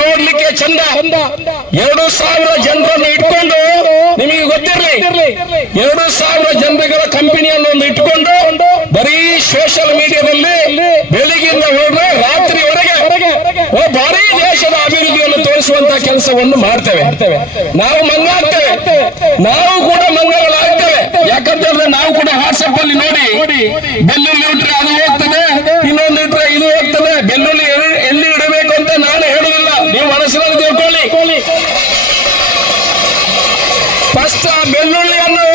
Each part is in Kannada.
ನೋಡ್ಲಿಕ್ಕೆ ಚಂದ. 2,000 ಜನರನ್ನು ಇಟ್ಕೊಂಡು, ನಿಮಗೆ ಗೊತ್ತಿರಲಿ, 2,000 ಜನರುಗಳ ಕಂಪನಿಯನ್ನು ಇಟ್ಕೊಂಡು ಬರೀ ಸೋಷಿಯಲ್ ಮೀಡಿಯಾದಲ್ಲಿ ಬೆಳಿಗ್ಗೆಯಿಂದ ಹೋದ್ರೆ ರಾತ್ರಿವರೆಗೆ ಭಾರಿ ದೇಶದ ಅಭಿವೃದ್ಧಿಯನ್ನು ತೋರಿಸುವಂತ ಕೆಲಸವನ್ನು ಮಾಡ್ತೇವೆ. ನಾವು ಮಂಗಾಗ್ತೇವೆ, ನಾವು ಕೂಡ ಮಂಗಗಳಾಗ್ತೇವೆ. ಯಾಕಂತಂದ್ರೆ ನಾವು ಕೂಡ ವಾಟ್ಸಪ್ ಅಲ್ಲಿ ನೋಡಿ, ಬೆಳ್ಳುಳ್ಳಿ ಇಟ್ರೆ ಅದು ಹೋಗ್ತದೆ, ಇನ್ನೊಂದು ಇಟ್ರೆ ಇದು ಹೋಗ್ತದೆ. ಬೆಳ್ಳುಳ್ಳಿ ಎಲ್ಲಿ ಇಡಬೇಕು ಅಂತ ನಾನು ಹೇಳುದಿಲ್ಲ, ನೀವು ಮನಸ್ಸಿನಲ್ಲಿ ತಿಳ್ಕೊಳ್ಳಿ. ಫಸ್ಟ್ ಆ ಬೆಳ್ಳುಳ್ಳಿಯನ್ನು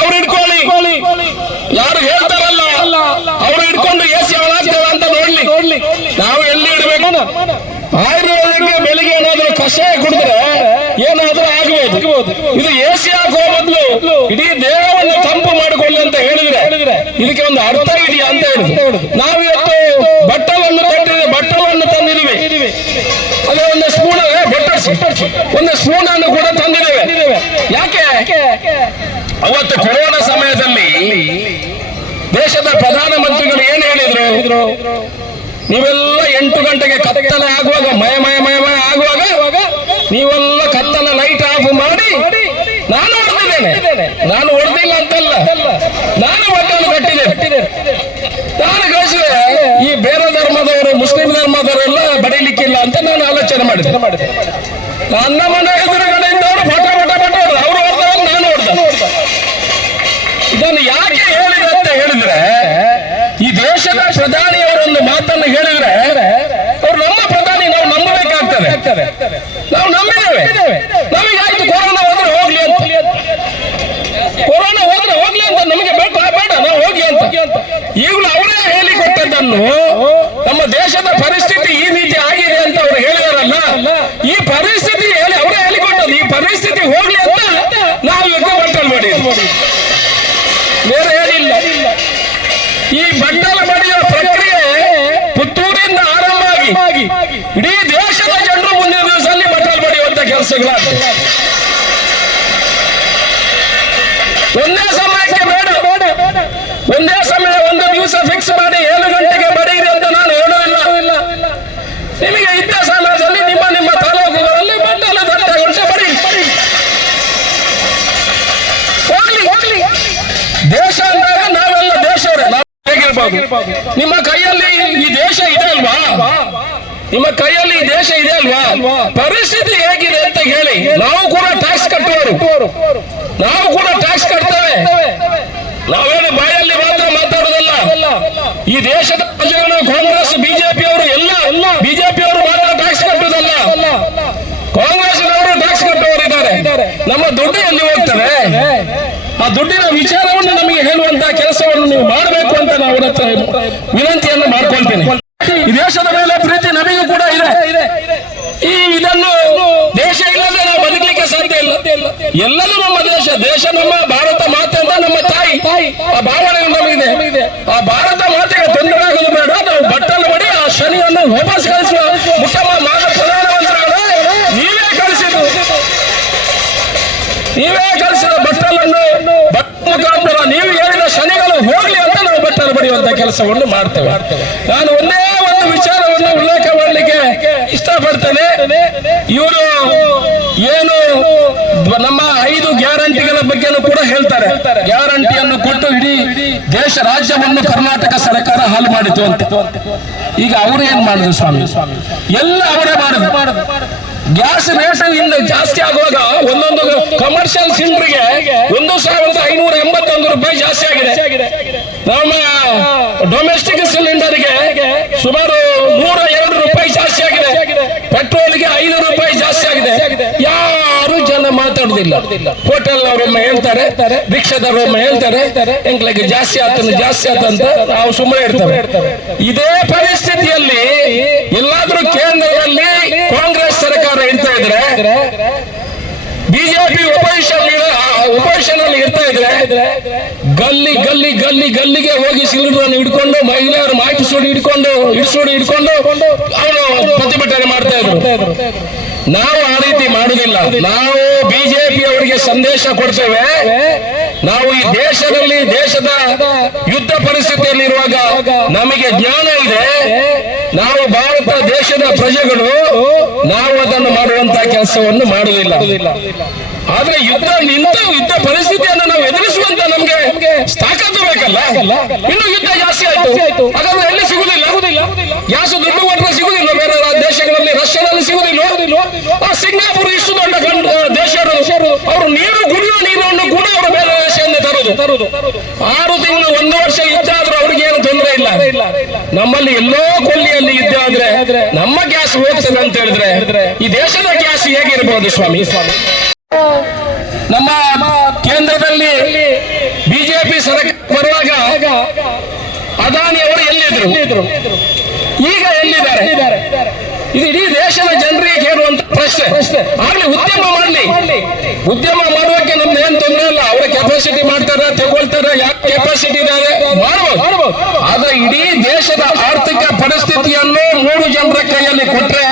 ಅವ್ರು ಇಟ್ಕೊಳ್ಳಿ, ಯಾರು ಹೇಳ್ತಾರಲ್ಲ ಅವರು ಇಟ್ಕೊಂಡು ಎಸಿ ಹಾಳಾಗ್ತೇವೆ ಅಂತ ನೋಡ್ಲಿ. ನಾವು ಎಲ್ಲಿ ಇಡಬೇಕು? ಆಯುರ್ವೇದಕ್ಕೆ ಬೆಳಿಗ್ಗೆ ಏನಾದ್ರೂ ಕಷಾಯ ಕುಡಿದ್ರೆ ಏನಾದ್ರೂ ಆಗಬಹುದು. ಇದು ಎಸಿ ಹಾಕುವ ಮೊದಲು ಇಡೀ ದೇಹವನ್ನು ತಂಪು ಮಾಡಿಕೊಳ್ಳಿ ಅಂತ ಹೇಳಿದ್ರೆ ಇದಕ್ಕೆ ಒಂದು ಅರ್ಥ ಇದೆಯಾ ಅಂತ ಹೇಳಿದ್ರು. ನಾವು ಇವತ್ತು ಬಟ್ಟಲನ್ನು ತಂದಿದ್ದೀವಿ, ಅದೇ ಒಂದು ಸ್ಪೂನ್ ಒಂದು ಸ್ಪೂನ್ ಅನ್ನು ಕೂಡ ತಂದಿದ್ದೇವೆ. ಯಾಕೆ? ಅವತ್ತು ಕೊರೋನಾ ಸಮಯದಲ್ಲಿ ದೇಶದ ಪ್ರಧಾನಮಂತ್ರಿಗಳು ಏನು ಹೇಳಿದ್ರು? ನೀವೆಲ್ಲ 8 ಗಂಟೆಗೆ ಕತ್ತಲೆ ಆಗುವಾಗ ಮಯ ಆಗುವಾಗ ನೀವೆಲ್ಲ ಕತ್ತಲ ಲೈಟ್ ಆಫ್ ಮಾಡಿ, ನಾನು ಹೊಡೆದಿದ್ದೇನೆ, ನಾನು ಹೊಡೆದಿಲ್ಲ ಅಂತಲ್ಲ, ನಾನು ಬಟ್ಟನ್ನು ಕಟ್ಟಿದೆ. ನಾನು ಗಳಿಸಿದೆ, ಈ ಬೇರೆ ಧರ್ಮದವರು ಮುಸ್ಲಿಂ ಧರ್ಮದವರೆಲ್ಲ ಬಡಿಲಿಕ್ಕಿಲ್ಲ ಅಂತ ನಾನು ಆಲೋಚನೆ ಮಾಡಿದೆ. ನನ್ನ ಮನೆ ಎದುರುಗಡೆಯಿಂದವರು ಪಟ ಅವರು ಹೊಡೆದವರು, ನಾನು ಹೊಡೆದ. ಇದನ್ನು ಯಾಕೆ ಹೇಳಿದೆ ಅಂತ ಹೇಳಿದ್ರೆ, ಈ ದೇಶದ ಪ್ರಧಾನಿಯವರೊಂದು ಮಾತನ್ನು ಹೇಳಿದ್ರೆ ಅವ್ರು ನಮ್ಮ ಪ್ರಧಾನಿ, ನಾವು ನಂಬಬೇಕಾಗ್ತದೆ. ನಾವು ನಂಬಿದ್ದೇವೆ, ನಮಗಾಯ್ತು ಕೊರೋನಾ ಹೋದ್ರೆ ಹೋಗ್ಲಿ ಅಂತ, ನಮಗೆ ಬೇಡ ನಾವು ಹೋಗಿ ಅಂತ. ಈಗಲೂ ಅವರೇ ಹೇಳಿಕೊಟ್ಟದ್ದನ್ನು, ನಮ್ಮ ದೇಶದ ಪರಿಸ್ಥಿತಿ ಈ ರೀತಿ ಆಗಿದೆ ಅಂತ ಅವರು ಹೇಳಿದಾರಲ್ಲ, ಈ ಪರಿಸ್ಥಿತಿ ಅವರೇ ಹೇಳಿಕೊಟ್ಟದ್ದು. ಈ ಪರಿಸ್ಥಿತಿ ಹೋಗ್ಲಿ ಅಂತ ನಾವು ಯುದ್ಧ ಬಟ್ಟಲು ಮಾಡಿ, ಬೇರೆ ಹೇಳಿಲ್ಲ. ಈ ಬಟ್ಟಲು ಬಡಿಯುವ ಪ್ರಕ್ರಿಯೆ ಪುತ್ತೂರಿಂದ ಆರಂಭ ಆಗಿ ಇಡೀ ದೇಶದ ಜನರು ಮುಂದಿನ ದಿವಸದಲ್ಲಿ ಬಟ್ಟಲು ಬಡಿಯುವಂತ ಕೆಲಸಗಳಾಗ್ತದೆ. ಒಂದೇ ಸಮಯಕ್ಕೆ ಬೇಡ, ಒಂದೇ ಸಮಯ ಒಂದು ದಿವಸ ಫಿಕ್ಸ್ ಮಾಡಿ 7 ಗಂಟೆಗೆ ಬಡೀರಿ ಅಂತ ನಾನು ಹೇಳೋದಿಲ್ಲ. ನಿಮಗೆ ಇದ್ದ ಸಮಯದಲ್ಲಿ ನಿಮ್ಮ ತಾಲೂಕುಗಳಲ್ಲಿ ಬಟ್ಟಲು ದಟ್ಟಗೊಂಡು ಬಡಿ, ಹೋಗ್ಲಿ. ದೇಶ ಅಂದಾಗ ನಾವೆಲ್ಲ ದೇಶವರೇ, ನಾವು ಹೇಗಿರ್ಬೋದು? ನಿಮ್ಮ ಕೈಯಲ್ಲಿ ಈ ದೇಶ ಇದೆ ಅಲ್ವಾ? ನಿಮ್ಮ ಕೈಯಲ್ಲಿ ಈ ದೇಶ ಇದೆ ಅಲ್ವಾ? ಪರಿಸ್ಥಿತಿ ಹೇಗಿದೆ ಅಂತ ಹೇಳಿ. ನಾವು ಕೂಡ ಟ್ಯಾಕ್ಸ್ ಕಟ್ಟುವರು, ನಾವು ಕೂಡ ಟ್ಯಾಕ್ಸ್ ಕಟ್ತೇವೆ. ನಾವೇನು ಬಾಯಲ್ಲಿ ಮಾತ್ರ ಮಾತಾಡೋದಲ್ಲ. ಈ ದೇಶದ ಪ್ರಜೆಗಳು ಕಾಂಗ್ರೆಸ್ ಬಿಜೆಪಿಯವರು ಎಲ್ಲ ಬಿಜೆಪಿಯವರು ಮಾತ್ರ ಟ್ಯಾಕ್ಸ್ ಕಟ್ಟುವುದಲ್ಲ, ಕಾಂಗ್ರೆಸ್ನವರು ಟ್ಯಾಕ್ಸ್ ಕಟ್ಟುವವರಿದ್ದಾರೆ. ನಮ್ಮ ದುಡ್ಡು ಎಲ್ಲಿ ಹೋಗ್ತದೆ? ಆ ದುಡ್ಡಿನ ವಿಚಾರವನ್ನು ನಮಗೆ ಹೇಳುವಂತಹ ಕೆಲಸವನ್ನು ನೀವು ಮಾಡಬೇಕು ಅಂತ ನಾವು ವಿನಂತಿಯನ್ನು ಮಾಡ್ಕೊಳ್ತೇನೆ. ಈ ದೇಶದ ಮೇಲೆ ಪ್ರೀತಿ ನಮಗೂ ಕೂಡ ಇದೆ. ಇದನ್ನು ದೇಶ ಇಲ್ಲದೆ ನಾವು ಬದುಕಲಿಕ್ಕೆ ಸಾಧ್ಯ ಇಲ್ಲ. ಎಲ್ಲರೂ ನಮ್ಮ ದೇಶ ನಮ್ಮ ಭಾರತ ಮಾತೆ ಅಂತ ನಮ್ಮ ತಾಯಿ, ಆ ಭಾವನೆ ನಮಗಿದೆ. ಆ ಭಾರತ ಮಾತೆಗೆ ತೊಂದರೆ ಆಗೋದು ಬೇಡ. ನಾವು ಬಟ್ಟಲು ಮಾಡಿ ಆ ಶನಿಯನ್ನು ವಾಪಸ್ ಕಳಿಸುವ ಮುಖ್ಯ ಪ್ರಧಾನಮಂತ್ರಿಗಳು ನೀವೇ ಕಳಿಸಿದ ಬಟ್ಟಲನ್ನು ಮುಖಾಂತರ ನೀವು ಹೇಳಿದ ಶನಿಗಳು ಹೋಗ್ಲಿ ಅಂತ ನಾವು ಬಟ್ಟಲು ಬಡಿಯುವಂತ ಕೆಲಸವನ್ನು ಮಾಡ್ತೇವೆ. ನಾನು ಒಂದೇ ಒಂದು ವಿಚಾರವನ್ನು ಉಲ್ಲೇಖ ಮಾಡಲಿಕ್ಕೆ ಇಷ್ಟಪಡ್ತೇನೆ. ಇವರು ಏನು ನಮ್ಮ 5 ಗ್ಯಾರಂಟಿಗಳ ಬಗ್ಗೆನೂ ಕೂಡ ಹೇಳ್ತಾರೆ. ಗ್ಯಾರಂಟಿಯನ್ನು ಕೊಟ್ಟು ಇಡೀ ರಾಜ್ಯವನ್ನು ಕರ್ನಾಟಕ ಸರ್ಕಾರ ಹಾಳು ಮಾಡಿತು ಅಂತ. ಈಗ ಅವರು ಏನ್ ಮಾಡಿದ್ರು ಸ್ವಾಮಿ? ಎಲ್ಲ ಅವರೇ ಮಾಡಿದ್ರು. ಗ್ಯಾಸ್ ರೇಟ್ ಇಂದ ಜಾಸ್ತಿ ಆಗುವಾಗ ಒಂದೊಂದು ಕಮರ್ಷಿಯಲ್ ಸಿಲಿಂಡರ್ಗೆ 1,581 ರೂಪಾಯಿ ಜಾಸ್ತಿ ಆಗಿದೆ. ನಮ್ಮ ಡೊಮೆಸ್ಟಿಕ್ ಸಿಲಿಂಡರ್ಗೆ ಸುಮಾರು 102 ರೂಪಾಯಿ ಜಾಸ್ತಿ ಆಗಿದೆ. ಪೆಟ್ರೋಲ್ಗೆ 5 ರೂಪಾಯಿ ಜಾಸ್ತಿ ಆಗಿದೆ. ಯಾರು ಜನ ಮಾತಾಡುದಿಲ್ಲ. ಹೋಟೆಲ್ ಅವರೊಮ್ಮೆ ಹೇಳ್ತಾರೆ, ರಿಕ್ಷಾದವರೊಮ್ಮೆ ಹೇಳ್ತಾರೆ, ಎಂಕ್ಲಕ್ಕೆ ಜಾಸ್ತಿ ಆತಂತ ನಾವು ಸುಮ್ಮನೆ ಇರ್ತೇವೆ. ಇದೇ ಪರಿಸ್ಥಿತಿಯಲ್ಲಿ ಎಲ್ಲಾದ್ರೂ ಕೇಂದ್ರದಲ್ಲಿ ಕಾಂಗ್ರೆಸ್ ಸರ್ಕಾರ ಇರ್ತಾ ಇದ್ರೆ, ಬಿಜೆಪಿ ಒಪೋಸಿಷನ್ ಅಲ್ಲಿ ಇರ್ತಾ ಇದ್ರೆ, ಗಲ್ಲಿಗೆ ಹೋಗಿ ಸಿಲಿಂಡರ್ ಹಿಡ್ಕೊಂಡು ಮಹಿಳೆಯರು ಮಾಹಿತಿ ಹಿಡ್ಕೊಂಡು ಅವರು ಪ್ರತಿಭಟನೆ ಮಾಡ್ತಾ ಇದ್ರು. ನಾವು ಆ ರೀತಿ ಮಾಡುದಿಲ್ಲ. ನಾವು ಬಿಜೆಪಿ ಅವರಿಗೆ ಸಂದೇಶ ಕೊಡ್ತೇವೆ, ನಾವು ಈ ದೇಶದ ಯುದ್ಧ ಪರಿಸ್ಥಿತಿಯಲ್ಲಿರುವಾಗ ನಮಗೆ ಜ್ಞಾನ ಇದೆ. ನಾವು ಭಾರತ ದೇಶದ ಪ್ರಜೆಗಳು, ನಾವು ಅದನ್ನು ಮಾಡುವಂತಹ ಕೆಲಸವನ್ನು ಮಾಡುವುದಿಲ್ಲ. ಆದ್ರೆ ಯುದ್ಧ ಪರಿಸ್ಥಿತಿಯನ್ನು ನಾವು ಎದುರಿಸುವಂತ ನಮ್ಗೆ ತಾಕತ್ತು ಬೇಕಲ್ಲ. ಇನ್ನು ಯುದ್ಧ ಜಾಸ್ತಿ ಆಯ್ತು, ಹಾಗಾದ್ರೆ ಎಲ್ಲಿ ಸಿಗುದಿಲ್ಲ. ಗ್ಯಾಸ್ ದುಡ್ಡು ಕೊಟ್ಟರೆ ಸಿಗುದಿಲ್ಲ. ಬೇರೆ ದೇಶಗಳಲ್ಲಿ, ರಷ್ಯಾದಲ್ಲಿ ಸಿಗುದಿಲ್ಲ. ಸಿಂಗಾಪುರ್ ಇಷ್ಟು ದೊಡ್ಡ ದೇಶರು, ಅವರು ಕುಡಿಯುವ ನೀರನ್ನು ಕೂಡ ಅವರ ಬೇರೆ ದೇಶದಿಂದ ತರುವುದು. 6 ತಿಂಗಳು 1 ವರ್ಷ ಯುದ್ಧ ಆದ್ರೂ ಅವ್ರಿಗೆ ಏನು ತೊಂದರೆ ಇಲ್ಲ. ನಮ್ಮಲ್ಲಿ ಎಲ್ಲೋ ಕೊಲ್ಲಿಯಲ್ಲಿ ಯುದ್ಧ ಆದ್ರೆ ನಮ್ಮ ಗ್ಯಾಸ್ ಹೋಗ್ತದೆ ಅಂತ ಹೇಳಿದ್ರೆ ಈ ದೇಶದ ಗ್ಯಾಸ್ ಹೇಗಿರಬಹುದು ಸ್ವಾಮಿ? ನಮ್ಮ ಕೇಂದ್ರದಲ್ಲಿ ಬಿಜೆಪಿ ಸರ್ಕಾರ ಬರುವಾಗ ಅದಾನಿ ಅವರು ಎಲ್ಲಿದ್ರು, ಈಗ ಎಲ್ಲಿದ್ದಾರೆ? ಇದು ಇಡೀ ದೇಶದ ಜನರಿಗೆ ಕೇಳುವಂತ ಪ್ರಶ್ನೆ. ಆಗ್ಲಿ ಉದ್ಯಮ ಮಾಡುವಕ್ಕೆ ನಮ್ದು ಏನ್ ತೊಂದರೆ ಇಲ್ಲ. ಅವರ ಕೆಪಾಸಿಟಿ ಮಾಡ್ತಾರೆ, ತಗೊಳ್ತಾರೆ. ಯಾಕೆ ಕೆಪಾಸಿಟಿ ಇದ್ದಾರೆ ಮಾಡಬಹುದು. ಆದ್ರೆ ಇಡೀ ದೇಶದ ಆರ್ಥಿಕ ಪರಿಸ್ಥಿತಿಯನ್ನು 3 ಜನರ ಕೈಯಲ್ಲಿ ಕೊಟ್ರೆ,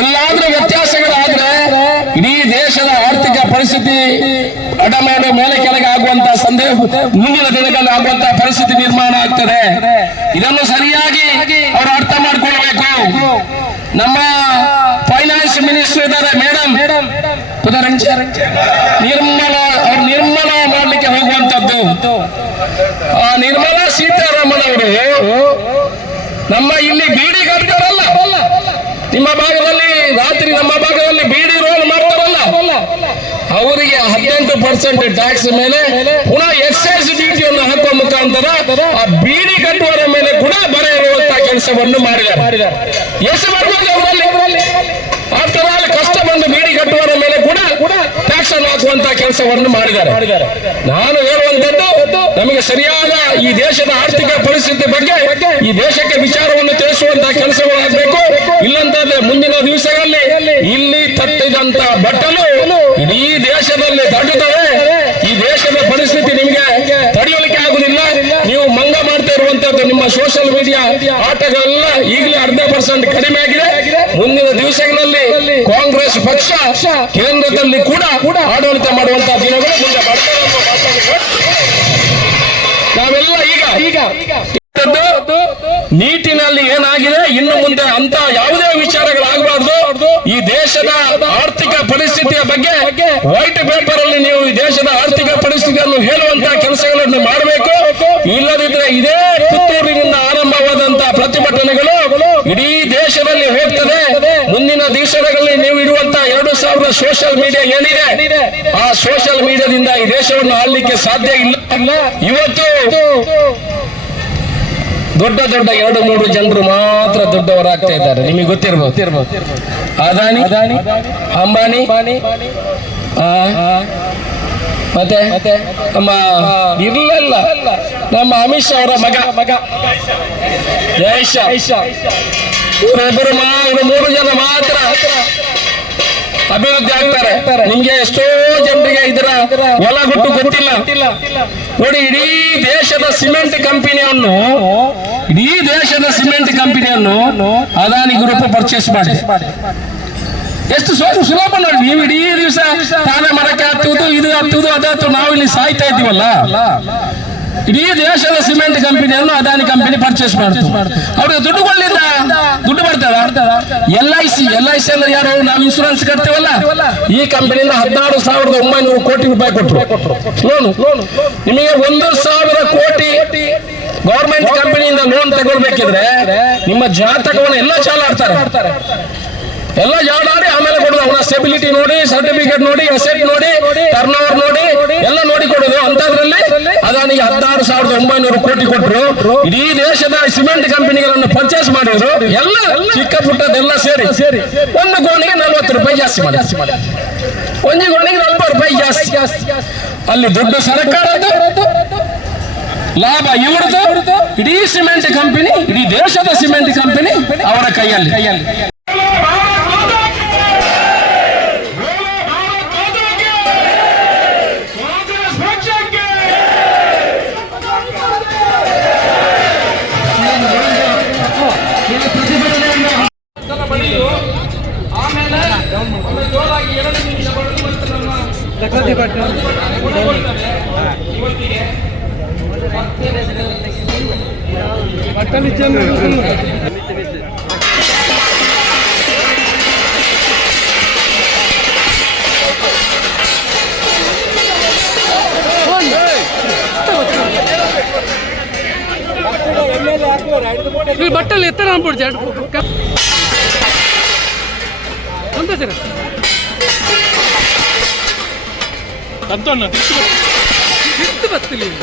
ಎಲ್ಲಾದ್ರೂ ವ್ಯತ್ಯಾಸಗಳಾದ್ರೆ ಇಡೀ ದೇಶದ ಆರ್ಥಿಕ ಪರಿಸ್ಥಿತಿ ಅಡಮೇಲೆ ಮೇಲೆ ಕೆಳಗೆ ಆಗುವಂತಹ ಸಂದೇಹ ಮುಂದಿನ ದಿನಗಳಲ್ಲಿ ಆಗುವಂತಹ ಪರಿಸ್ಥಿತಿ ನಿರ್ಮಾಣ ಆಗ್ತದೆ. ಇದನ್ನು ಸರಿಯಾಗಿ ಅವರು ಅರ್ಥ ಮಾಡ್ಕೊಳ್ಬೇಕು. ನಮ್ಮ ಫೈನಾನ್ಸ್ ಮಿನಿಸ್ಟರ್ ಇದ್ದಾರೆ ಮೇಡಮ್ ನಿರ್ಮಲಾ ಮಾಡ್ಲಿಕ್ಕೆ ಹೋಗುವಂತದ್ದು. ನಿರ್ಮಲಾ ಸೀತಾರಾಮನ್ ಅವರು ನಮ್ಮ ಇಲ್ಲಿ ಬೀಡಿ ಕಟ್ತಾರಲ್ಲ, ನಿಮ್ಮ ಭಾಗದಲ್ಲಿ ರಾತ್ರಿ ನಮ್ಮ ಭಾಗದಲ್ಲಿ ಬೀಡಿ ರೋಲ್ ಮಾಡ್ತಾರಲ್ಲ, ಅವರಿಗೆ 18% ಟ್ಯಾಕ್ಸ್ ಮೇಲೆ ಪುನಃ ಎಕ್ಸೈಸ್ ಡ್ಯೂಟಿಯನ್ನು ಹಾಕುವ ಮುಖಾಂತರ ಆ ಬೀಡಿ ಕಟ್ಟುವವರ ಮೇಲೆ ಕೂಡ ಬರೆ ಇರುವಂತಹ ಕೆಲಸವನ್ನು ಮಾಡಿದ್ದಾರೆ. ಎಷ್ಟು ಬರ್ಬೋದು ಅವರಲ್ಲಿ? ಆಫ್ಟರ್ ಆಲ್ ಕಷ್ಟ ಬಂದು ಬೀಡಿ ಕಟ್ಟುವವರ ಮೇಲೆ ಕೂಡ ಟ್ಯಾಕ್ಸ್ ಅನ್ನು ಹಾಕುವಂತಹ ಕೆಲಸವನ್ನು ಮಾಡಿದ್ದಾರೆ. ನಾನು ಹೇಳುವಂತದ್ದು, ನಮಗೆ ಸರಿಯಾದ ಈ ದೇಶದ ಆರ್ಥಿಕ ಪರಿಸ್ಥಿತಿ ಬಗ್ಗೆ ಈ ದೇಶಕ್ಕೆ ವಿಚಾರವನ್ನು ತಿಳಿಸುವಂತಹ ಕೆಲಸಗಳಾಗಬೇಕು. ಇಲ್ಲಂತಾದ್ರೆ ಮುಂದಿನ ದಿವಸಗಳಲ್ಲಿ ಇಲ್ಲಿ ತಟ್ಟಿದಂತ ಬಟ್ಟಲು ಇಡೀ ದೇಶದಲ್ಲಿ ತಟ್ಟುತ್ತವೆ. ಈ ದೇಶದ ಪರಿಸ್ಥಿತಿ ನಿಮಗೆ ತಡೆಯಲಿಕ್ಕೆ ಆಗುದಿಲ್ಲ. ನೀವು ಮಂಗ ಮಾಡ್ತಾ ಇರುವಂತದ್ದು ನಿಮ್ಮ ಸೋಷಿಯಲ್ ಮೀಡಿಯಾ ಆಟಗಳೆಲ್ಲ ಈಗಲೇ 10% ಕಡಿಮೆ ಆಗಿದೆ. ಮುಂದಿನ ದಿವಸಗಳಲ್ಲಿ ಕಾಂಗ್ರೆಸ್ ಪಕ್ಷ ಕೇಂದ್ರದಲ್ಲಿ ಕೂಡ ಆಡಳಿತ ಮಾಡುವಂತಹ ದಿನಗಳು ಮುಂದೆ ಬರ್ತವೆ. ನಾವೆಲ್ಲ ಈಗ ನೀಟಿನಲ್ಲಿ ಏನಾಗಿದೆ, ಇನ್ನು ಮುಂದೆ ಅಂತ ಯಾವುದೇ ವಿಚಾರಗಳಾಗಬಾರ್ದು. ಈ ದೇಶದ ಆರ್ಥಿಕ ಪರಿಸ್ಥಿತಿಯ ಬಗ್ಗೆ ವೈಟ್ ಪೇಪರ್ ಅಲ್ಲಿ ನೀವು ಈ ದೇಶದ ಆರ್ಥಿಕ ಪರಿಸ್ಥಿತಿಯನ್ನು ಹೇಳುವಂತಹ ಕೆಲಸಗಳನ್ನು ಮಾಡಬೇಕು. ಇಲ್ಲದಿದ್ರೆ ಇದೇ ಪುತ್ತೂರಿನಿಂದ ಆರಂಭವಾದಂತಹ ಪ್ರತಿಭಟನೆಗಳು ಇಡೀ ದೇಶದಲ್ಲಿ ಹೋಗ್ತದೆ. ಮುಂದಿನ ದಿವಸಗಳಲ್ಲಿ ನೀವು ಇಡುವಂತಹ 2000 ಸೋಷಿಯಲ್ ಮೀಡಿಯಾ ಏನಿದೆ, ಆ ಸೋಷಿಯಲ್ ಮೀಡಿಯಾದಿಂದ ಈ ದೇಶವನ್ನು ಆಳ್ಲಿಕ್ಕೆ ಸಾಧ್ಯ ಇಲ್ಲ. ಇವತ್ತು ದೊಡ್ಡ 2-3 ಜನರು ಮಾತ್ರ ದೊಡ್ಡವರಾಗ್ತಾ ಇದ್ದಾರೆ. ನಿಮಗೆ ಗೊತ್ತಿರ್ಬೋದು. ಅದಾನಿ, ಅಂಬಾನಿ, ಮತ್ತೆ ನಮ್ಮ ಇರ್ಲಿಲ್ಲ ನಮ್ಮ ಅಮಿತ್ ಶಾ ಅವರ ಮಗ ಜಯೇಶ, ಇವರಿಬ್ಬರು 3 ಜನ ಮಾತ್ರ ಅಭಿವೃದ್ಧಿ ಆಗ್ತಾರೆ. ನಿಮ್ಗೆ ಎಷ್ಟೋ ಜನರಿಗೆ ಇದರ ಒಳಗುಟ್ಟು ಗೊತ್ತಿಲ್ಲ. ನೋಡಿ, ಇಡೀ ದೇಶದ ಸಿಮೆಂಟ್ ಕಂಪನಿಯನ್ನು ಅದಾನಿ ಗ್ರೂಪ್ ಪರ್ಚೇಸ್ ಮಾಡಿ ಎಷ್ಟು ಸುಲಭ ನೋಡಿ. ನೀವು ಇಡೀ ದಿವಸ ತಾನೇ ಮರಕ್ಕೆ ಹತ್ತುವುದು, ಇದು ಹತ್ತುವುದು, ಅದು ನಾವು ಇಲ್ಲಿ ಸಾಯ್ತಾ ಇದ್ದೀವಲ್ಲ. ಇಡೀ ದೇಶದ ಸಿಮೆಂಟ್ ಕಂಪನಿಯನ್ನು ಅದಾನಿ ಕಂಪನಿ ಪರ್ಚೇಸ್ ಮಾಡ್ತಾರೆ. ಅವ್ರಿಗೆ ದುಡ್ಡು ಬರ್ತದ. LIC ಅಂದ್ರೆ ಯಾರು? ನಾವು ಇನ್ಶೂರೆನ್ಸ್ ಕಟ್ತೇವಲ್ಲ, ಈ ಕಂಪನಿಯಿಂದ 16,900 ಕೋಟಿ ರೂಪಾಯಿ ಕೊಟ್ಟರು ಲೋನು. ನಿಮಗೆ 1,000 ಕೋಟಿ ಗವರ್ಮೆಂಟ್ ಕಂಪನಿಯಿಂದ ಲೋನ್ ತಗೊಳ್ಬೇಕಿದ್ರೆ ನಿಮ್ಮ ಜಾತಕವನ್ನು ಎಲ್ಲ ಚಾಲಾಡ್ತಾರೆ. ಎಲ್ಲ ಜಾಲಾಡಿ ಆಮೇಲೆ ಕೊಡೋದು. ಅವನ ಸ್ಟೆಬಿಲಿಟಿ ನೋಡಿ, ಸರ್ಟಿಫಿಕೇಟ್ ನೋಡಿ, ಅಸೆಟ್ ನೋಡಿ, ಟರ್ನ್ ಓವರ್ ನೋಡಿ, ಎಲ್ಲ ನೋಡಿ ಕೊಡೋದು. ಅಂತದ್ರಲ್ಲಿ ಅದಾನಿಗೆ 16,900 ಕೋಟಿ ಕೊಟ್ಟರು. ಇಡೀ ದೇಶದ ಸಿಮೆಂಟ್ ಕಂಪನಿಗಳನ್ನು ಪರ್ಚೇಸ್ ಮಾಡಿದ್ರು. ಎಲ್ಲ ಚಿಕ್ಕ ಪುಟ್ಟದೆಲ್ಲ ಸೇರಿ ಒಂದು ಗೋಣಿಗೆ 40 ರೂಪಾಯಿ ಜಾಸ್ತಿ ಮಾಡಿ, ಒಂದು ಗೋಣಿಗೆ 40 ರೂಪಾಯಿ ಜಾಸ್ತಿ. ಅಲ್ಲಿ ದುಡ್ಡು ಸರ್ಕಾರದ್ದು, ಲಾಭ ಇವ್ರದ್ದು. ಇಡೀ ಸಿಮೆಂಟ್ ಕಂಪನಿ, ಇಡೀ ದೇಶದ ಸಿಮೆಂಟ್ ಕಂಪನಿ ಅವರ ಕೈಯಲ್ಲಿ. ಆಮೇಲೆ ಜೋರಾಗಿ 2 ನಿಮಿಷ ಬರೋದು. ಮತ್ತು ನಮ್ಮ బట్టలు ఎత్తనా పొడి అంతే సరే అంత బత్తలేదు